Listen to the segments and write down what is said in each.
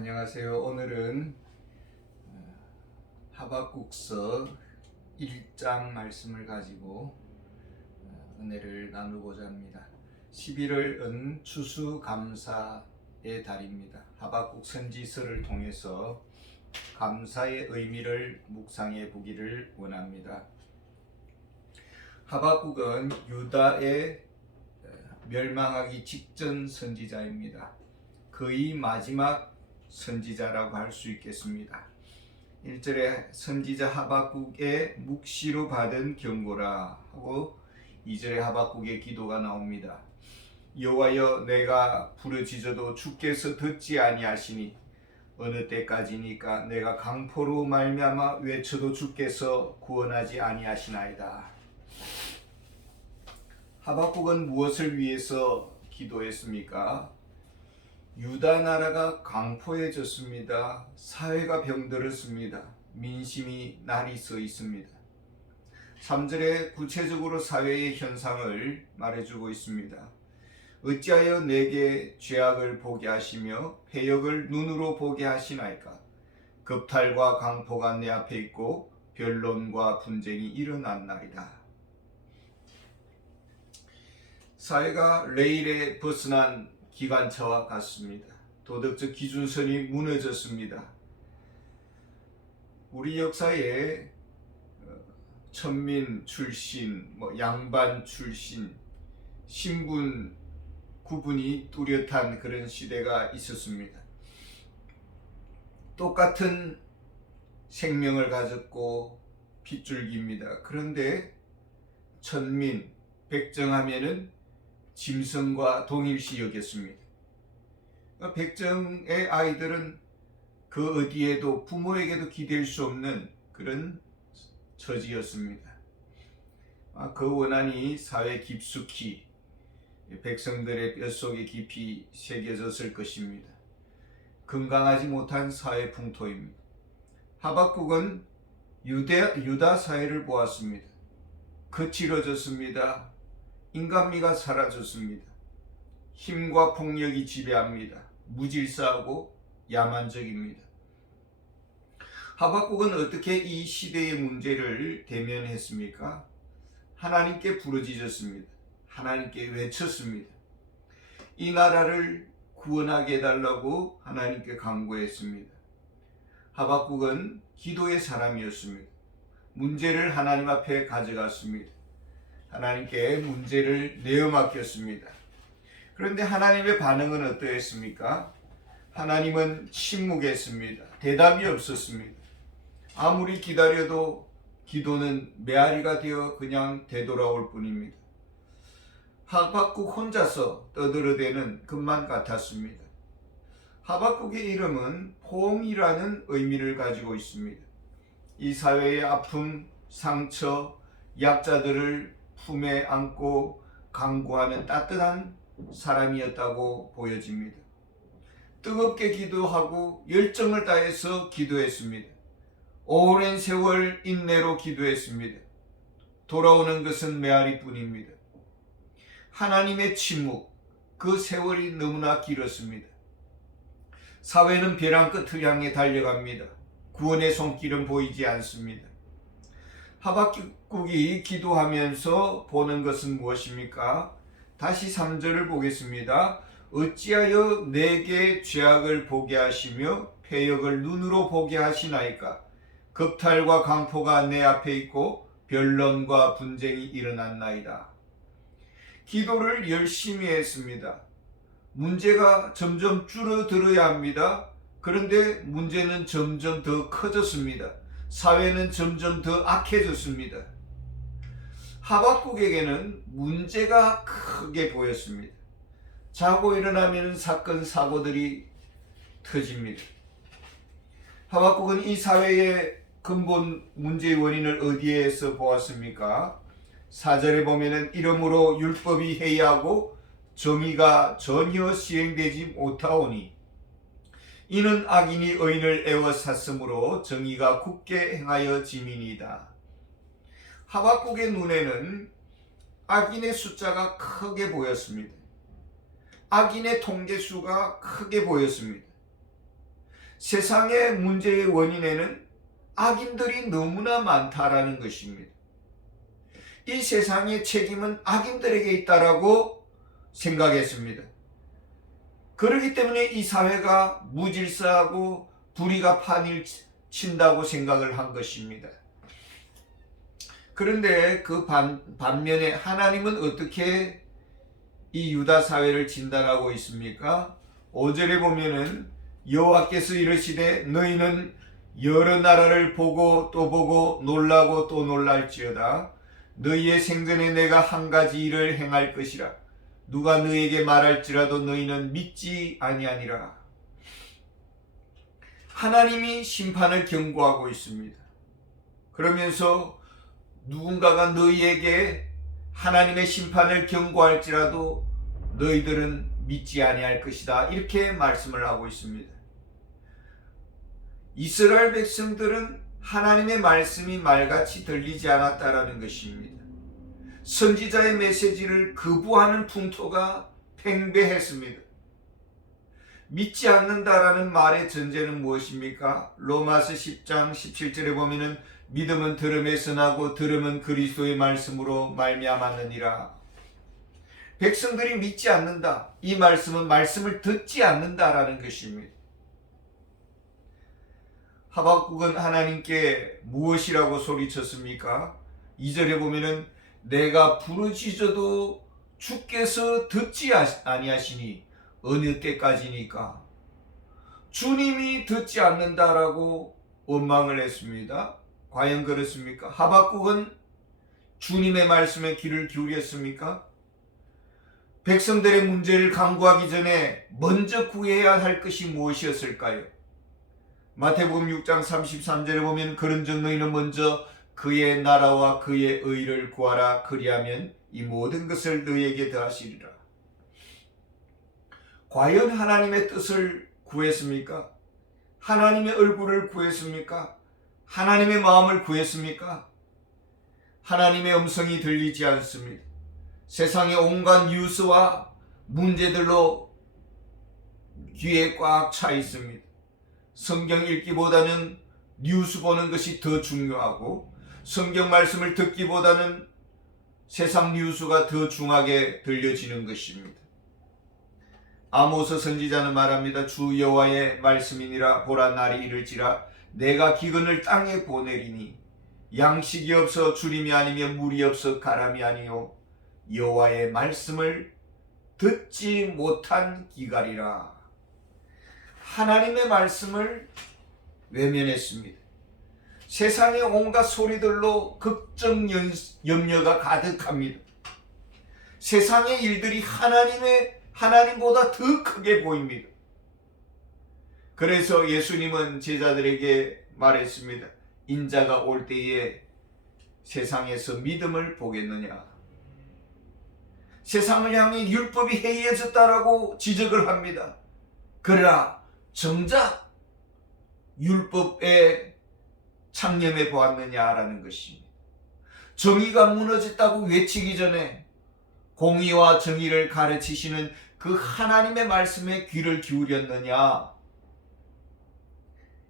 안녕하세요. 오늘은 하박국서 1장 말씀을 가지고 은혜를 나누고자 합니다. 11월은 추수감사의 달입니다. 하박국 선지서를 통해서 감사의 의미를 묵상해 보기를 원합니다. 하박국은 유다의 멸망하기 직전 선지자입니다. 거의 마지막 선지자라고 할 수 있겠습니다. 1절에 선지자 하박국의 묵시로 받은 경고라 하고 2절에 하박국의 기도가 나옵니다. 여호와여, 내가 부르짖어도 주께서 듣지 아니하시니 어느 때까지니까 내가 강포로 말미암아 외쳐도 주께서 구원하지 아니하시나이다. 하박국은 무엇을 위해서 기도했습니까? 유다 나라가 강포해졌습니다. 사회가 병들었습니다. 민심이 날이 서 있습니다. 3절에 구체적으로 사회의 현상을 말해주고 있습니다. 어찌하여 내게 죄악을 보게 하시며 패역을 눈으로 보게 하시나이까? 겁탈과 강포가 내 앞에 있고 변론과 분쟁이 일어났나이다. 사회가 레일에 벗어난 기관차와 같습니다. 도덕적 기준선이 무너졌습니다. 우리 역사에 천민 출신, 양반 출신, 신분 구분이 뚜렷한 그런 시대가 있었습니다. 똑같은 생명을 가졌고 핏줄기입니다. 그런데 천민, 백정하면은 짐승과 동일시 여겼습니다. 백정의 아이들은 그 어디에도 부모에게도 기댈 수 없는 그런 처지였습니다. 그 원한이 사회 깊숙이 백성들의 뼛속에 깊이 새겨졌을 것입니다. 건강하지 못한 사회 풍토입니다. 하박국은 유다 사회를 보았습니다. 거칠어졌습니다. 인간미가 사라졌습니다. 힘과 폭력이 지배합니다. 무질서하고 야만적입니다. 하박국은 어떻게 이 시대의 문제를 대면했습니까? 하나님께 부르짖었습니다. 하나님께 외쳤습니다. 이 나라를 구원하게 해달라고 하나님께 간구했습니다. 하박국은 기도의 사람이었습니다. 문제를 하나님 앞에 가져갔습니다. 하나님께 문제를 내어 맡겼습니다. 그런데 하나님의 반응은 어떠했습니까? 하나님은 침묵했습니다. 대답이 없었습니다. 아무리 기다려도 기도는 메아리가 되어 그냥 되돌아올 뿐입니다. 하박국 혼자서 떠들어대는 것만 같았습니다. 하박국의 이름은 포옹이라는 의미를 가지고 있습니다. 이 사회의 아픔, 상처, 약자들을 품에 안고 간구하는 따뜻한 사람이었다고 보여집니다. 뜨겁게 기도하고 열정을 다해서 기도했습니다. 오랜 세월 인내로 기도했습니다. 돌아오는 것은 메아리뿐입니다. 하나님의 침묵, 그 세월이 너무나 길었습니다. 사회는 벼랑 끝을 향해 달려갑니다. 구원의 손길은 보이지 않습니다. 하박국이 기도하면서 보는 것은 무엇입니까? 다시 3절을 보겠습니다. 어찌하여 내게 죄악을 보게 하시며 패역을 눈으로 보게 하시나이까? 겁탈과 강포가 내 앞에 있고 변론과 분쟁이 일어났나이다. 기도를 열심히 했습니다. 문제가 점점 줄어들어야 합니다. 그런데 문제는 점점 더 커졌습니다. 사회는 점점 더 악해졌습니다. 하박국에게는 문제가 크게 보였습니다. 자고 일어나면 사건 사고들이 터집니다. 하박국은 이 사회의 근본 문제의 원인을 어디에서 보았습니까? 4절에 보면은 이러므로 율법이 해이하고 정의가 전혀 시행되지 못하오니 이는 악인이 의인을 애워쌌으므로 정의가 굳게 행하여 짐이니이다. 하박국의 눈에는 악인의 숫자가 크게 보였습니다. 악인의 통계수가 크게 보였습니다. 세상의 문제의 원인에는 악인들이 너무나 많다라는 것입니다. 이 세상의 책임은 악인들에게 있다라고 생각했습니다. 그렇기 때문에 이 사회가 무질서하고 불의가 판을 친다고 생각을 한 것입니다. 그런데 그 반면에 하나님은 어떻게 이 유다 사회를 진단하고 있습니까? 5절에 보면은 여호와께서 이르시되 너희는 여러 나라를 보고 또 보고 놀라고 또 놀랄지어다. 너희의 생전에 내가 한 가지 일을 행할 것이라. 누가 너희에게 말할지라도 너희는 믿지 아니하니라. 하나님이 심판을 경고하고 있습니다. 그러면서 누군가가 너희에게 하나님의 심판을 경고할지라도 너희들은 믿지 아니할 것이다. 이렇게 말씀을 하고 있습니다. 이스라엘 백성들은 하나님의 말씀이 말같이 들리지 않았다라는 것입니다. 선지자의 메시지를 거부하는 풍토가 팽배했습니다. 믿지 않는다라는 말의 전제는 무엇입니까? 로마서 10장 17절에 보면은 믿음은 들음에서 나고 들음은 그리스도의 말씀으로 말미암았느니라. 백성들이 믿지 않는다. 이 말씀은 말씀을 듣지 않는다라는 것입니다. 하박국은 하나님께 무엇이라고 소리쳤습니까? 2절에 보면은 내가 부르짖어도 주께서 듣지 아니하시니 어느 때까지니까. 주님이 듣지 않는다라고 원망을 했습니다. 과연 그렇습니까? 하박국은 주님의 말씀에 귀를 기울였습니까? 백성들의 문제를 강구하기 전에 먼저 구해야 할 것이 무엇이었을까요? 마태복음 6장 33절에 보면 그런즉 너희는 먼저 그의 나라와 그의 의를 구하라. 그리하면 이 모든 것을 너희에게 더하시리라. 과연 하나님의 뜻을 구했습니까? 하나님의 얼굴을 구했습니까? 하나님의 마음을 구했습니까? 하나님의 음성이 들리지 않습니다. 세상의 온갖 뉴스와 문제들로 귀에 꽉 차 있습니다. 성경 읽기보다는 뉴스 보는 것이 더 중요하고 성경 말씀을 듣기보다는 세상 뉴스가 더 중하게 들려지는 것입니다. 아모스 선지자는 말합니다. 주 여호와의 말씀이니라. 보라 날이 이를지라 내가 기근을 땅에 보내리니 양식이 없어 주림이 아니며 물이 없어 가람이 아니요 여호와의 말씀을 듣지 못한 기갈이라. 하나님의 말씀을 외면했습니다. 세상의 온갖 소리들로 걱정 염려가 가득합니다. 세상의 일들이 하나님보다 더 크게 보입니다. 그래서 예수님은 제자들에게 말했습니다. 인자가 올 때에 세상에서 믿음을 보겠느냐. 세상을 향해 율법이 해이해졌다라고 지적을 합니다. 그러나 정작 율법에 창념해 보았느냐라는 것입니다. 정의가 무너졌다고 외치기 전에 공의와 정의를 가르치시는 그 하나님의 말씀에 귀를 기울였느냐.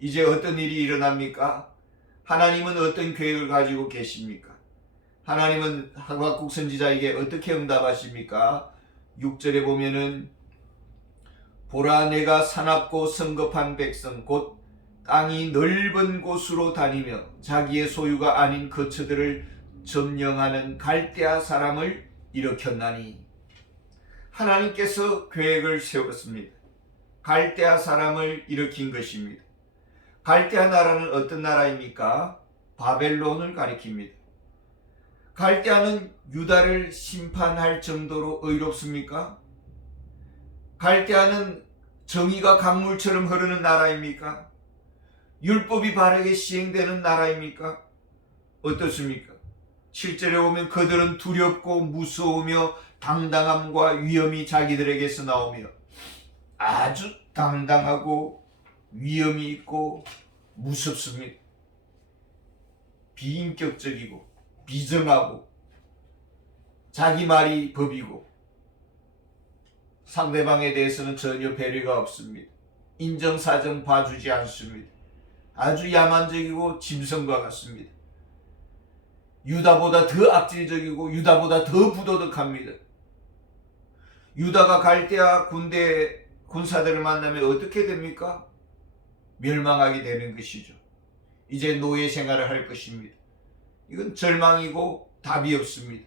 이제 어떤 일이 일어납니까? 하나님은 어떤 계획을 가지고 계십니까? 하나님은 하박국 선지자에게 어떻게 응답하십니까? 6절에 보면은 보라 내가 사납고 성급한 백성 곧 땅이 넓은 곳으로 다니며 자기의 소유가 아닌 거처들을 점령하는 갈대아 사람을 일으켰나니. 하나님께서 계획을 세웠습니다. 갈대아 사람을 일으킨 것입니다. 갈대아 나라는 어떤 나라입니까? 바벨론을 가리킵니다. 갈대아는 유다를 심판할 정도로 의롭습니까? 갈대아는 정의가 강물처럼 흐르는 나라입니까? 율법이 바르게 시행되는 나라입니까? 어떻습니까? 7절에 보면 그들은 두렵고 무서우며 당당함과 위엄이 자기들에게서 나오며 아주 당당하고 위엄이 있고 무섭습니다. 비인격적이고 비정하고 자기 말이 법이고 상대방에 대해서는 전혀 배려가 없습니다. 인정사정 봐주지 않습니다. 아주 야만적이고 짐승과 같습니다. 유다보다 더 악질적이고 유다보다 더 부도덕합니다. 유다가 갈대아 군대 군사들을 만나면 어떻게 됩니까? 멸망하게 되는 것이죠. 이제 노예 생활을 할 것입니다. 이건 절망이고 답이 없습니다.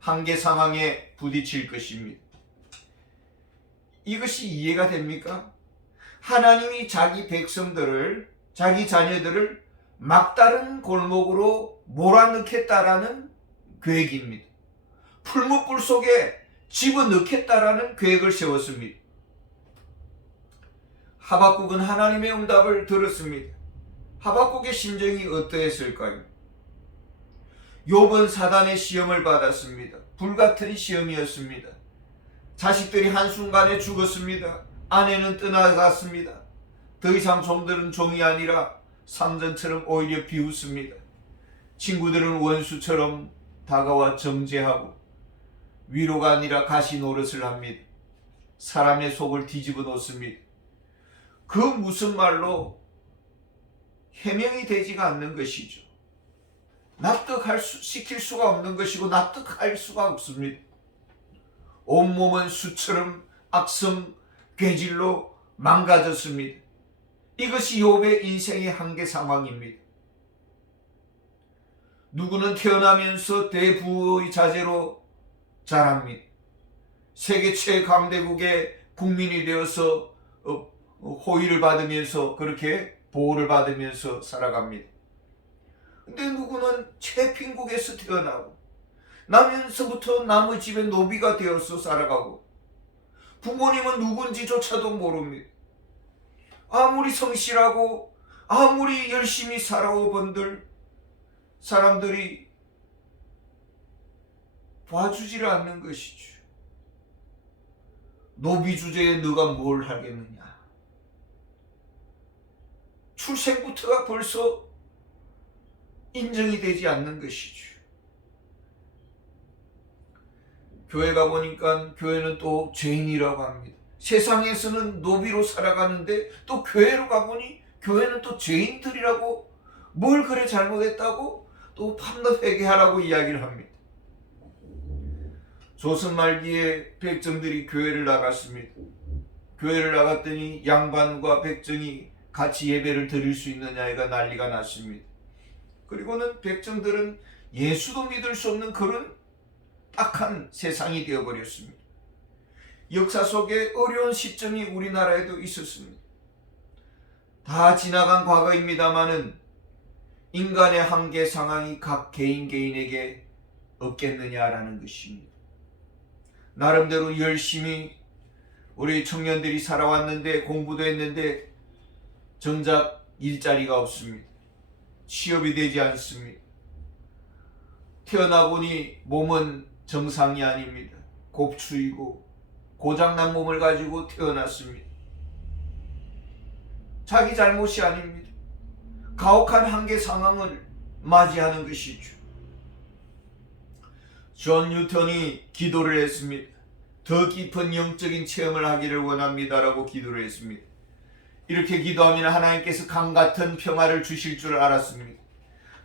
한계 상황에 부딪힐 것입니다. 이것이 이해가 됩니까? 하나님이 자기 백성들을, 자기 자녀들을 막다른 골목으로 몰아넣겠다라는 계획입니다. 풀무불 속에 집어넣겠다라는 계획을 세웠습니다. 하박국은 하나님의 응답을 들었습니다. 하박국의 심정이 어떠했을까요? 욥은 사단의 시험을 받았습니다. 불같은 시험이었습니다. 자식들이 한순간에 죽었습니다. 아내는 떠나갔습니다. 더 이상 종들은 종이 아니라 상전처럼 오히려 비웃습니다. 친구들은 원수처럼 다가와 정죄하고 위로가 아니라 가시 노릇을 합니다. 사람의 속을 뒤집어 놓습니다. 그 무슨 말로 해명이 되지가 않는 것이죠. 시킬 수가 없는 것이고 납득할 수가 없습니다. 온몸은 수처럼 악성 괴질로 망가졌습니다. 이것이 욥의 인생의 한계 상황입니다. 누구는 태어나면서 대부의 자제로 자랍니다. 세계 최강대국의 국민이 되어서 호의를 받으면서 그렇게 보호를 받으면서 살아갑니다. 근데 누구는 최贫국에서 태어나고 나면서부터 남의 집에 노비가 되어서 살아가고 부모님은 누군지조차도 모릅니다. 아무리 성실하고 아무리 열심히 살아오본들 사람들이 봐주지를 않는 것이죠. 노비 주제에 너가 뭘 하겠느냐. 출생부터가 벌써 인정이 되지 않는 것이죠. 교회 가보니까 교회는 또 죄인이라고 합니다. 세상에서는 노비로 살아가는데 또 교회로 가보니 교회는 또 죄인들이라고 뭘 그래 잘못했다고 또 밤낮 회개하라고 이야기를 합니다. 조선 말기에 백정들이 교회를 나갔습니다. 교회를 나갔더니 양반과 백정이 같이 예배를 드릴 수 있느냐가 난리가 났습니다. 그리고는 백정들은 예수도 믿을 수 없는 그런 악한 세상이 되어버렸습니다. 역사 속에 어려운 시점이 우리나라에도 있었습니다. 다 지나간 과거입니다마는 인간의 한계 상황이 각 개인에게 없겠느냐라는 것입니다. 나름대로 열심히 우리 청년들이 살아왔는데 공부도 했는데 정작 일자리가 없습니다. 취업이 되지 않습니다. 태어나 보니 몸은 정상이 아닙니다. 곱추이고 고장난 몸을 가지고 태어났습니다. 자기 잘못이 아닙니다. 가혹한 한계 상황을 맞이하는 것이죠. 존 뉴턴이 기도를 했습니다. 더 깊은 영적인 체험을 하기를 원합니다라고 기도를 했습니다. 이렇게 기도하면 하나님께서 강같은 평화를 주실 줄 알았습니다.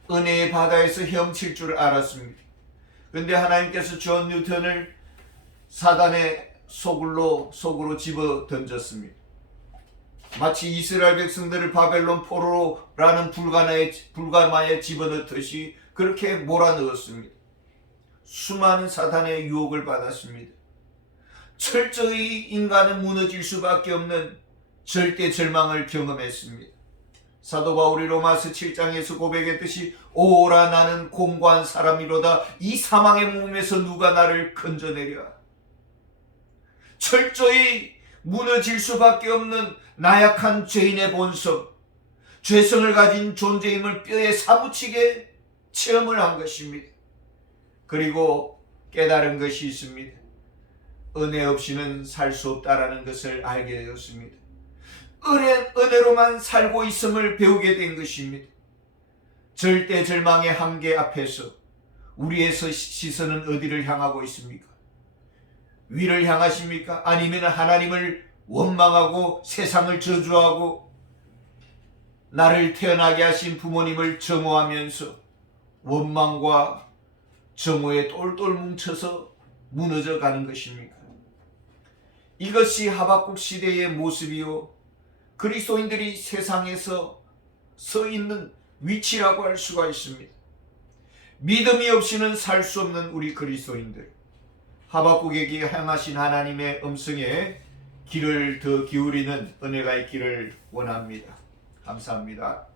은혜의 바다에서 헤엄칠 줄 알았습니다. 그런데 하나님께서 존 뉴턴을 사단의 속으로 집어 던졌습니다. 마치 이스라엘 백성들을 바벨론 포로라는 불가마에 집어넣듯이 그렇게 몰아넣었습니다. 수많은 사단의 유혹을 받았습니다. 철저히 인간은 무너질 수밖에 없는 절대 절망을 경험했습니다. 사도 바울이 로마서 7장에서 고백했듯이 오라 나는 공고한 사람이로다. 이 사망의 몸에서 누가 나를 건져내랴. 철저히 무너질 수밖에 없는 나약한 죄인의 본성, 죄성을 가진 존재임을 뼈에 사무치게 체험을 한 것입니다. 그리고 깨달은 것이 있습니다. 은혜 없이는 살 수 없다라는 것을 알게 되었습니다. 은혜로만 살고 있음을 배우게 된 것입니다. 절대 절망의 한계 앞에서 우리의 시선은 어디를 향하고 있습니까? 위를 향하십니까? 아니면 하나님을 원망하고 세상을 저주하고 나를 태어나게 하신 부모님을 정오하면서 원망과 정오에 똘똘 뭉쳐서 무너져 가는 것입니까? 이것이 하박국 시대의 모습이요, 그리스도인들이 세상에서 서 있는 위치라고 할 수가 있습니다. 믿음이 없이는 살 수 없는 우리 그리스도인들, 하박국에게 향하신 하나님의 음성에 귀를 더 기울이는 은혜가 있기를 원합니다. 감사합니다.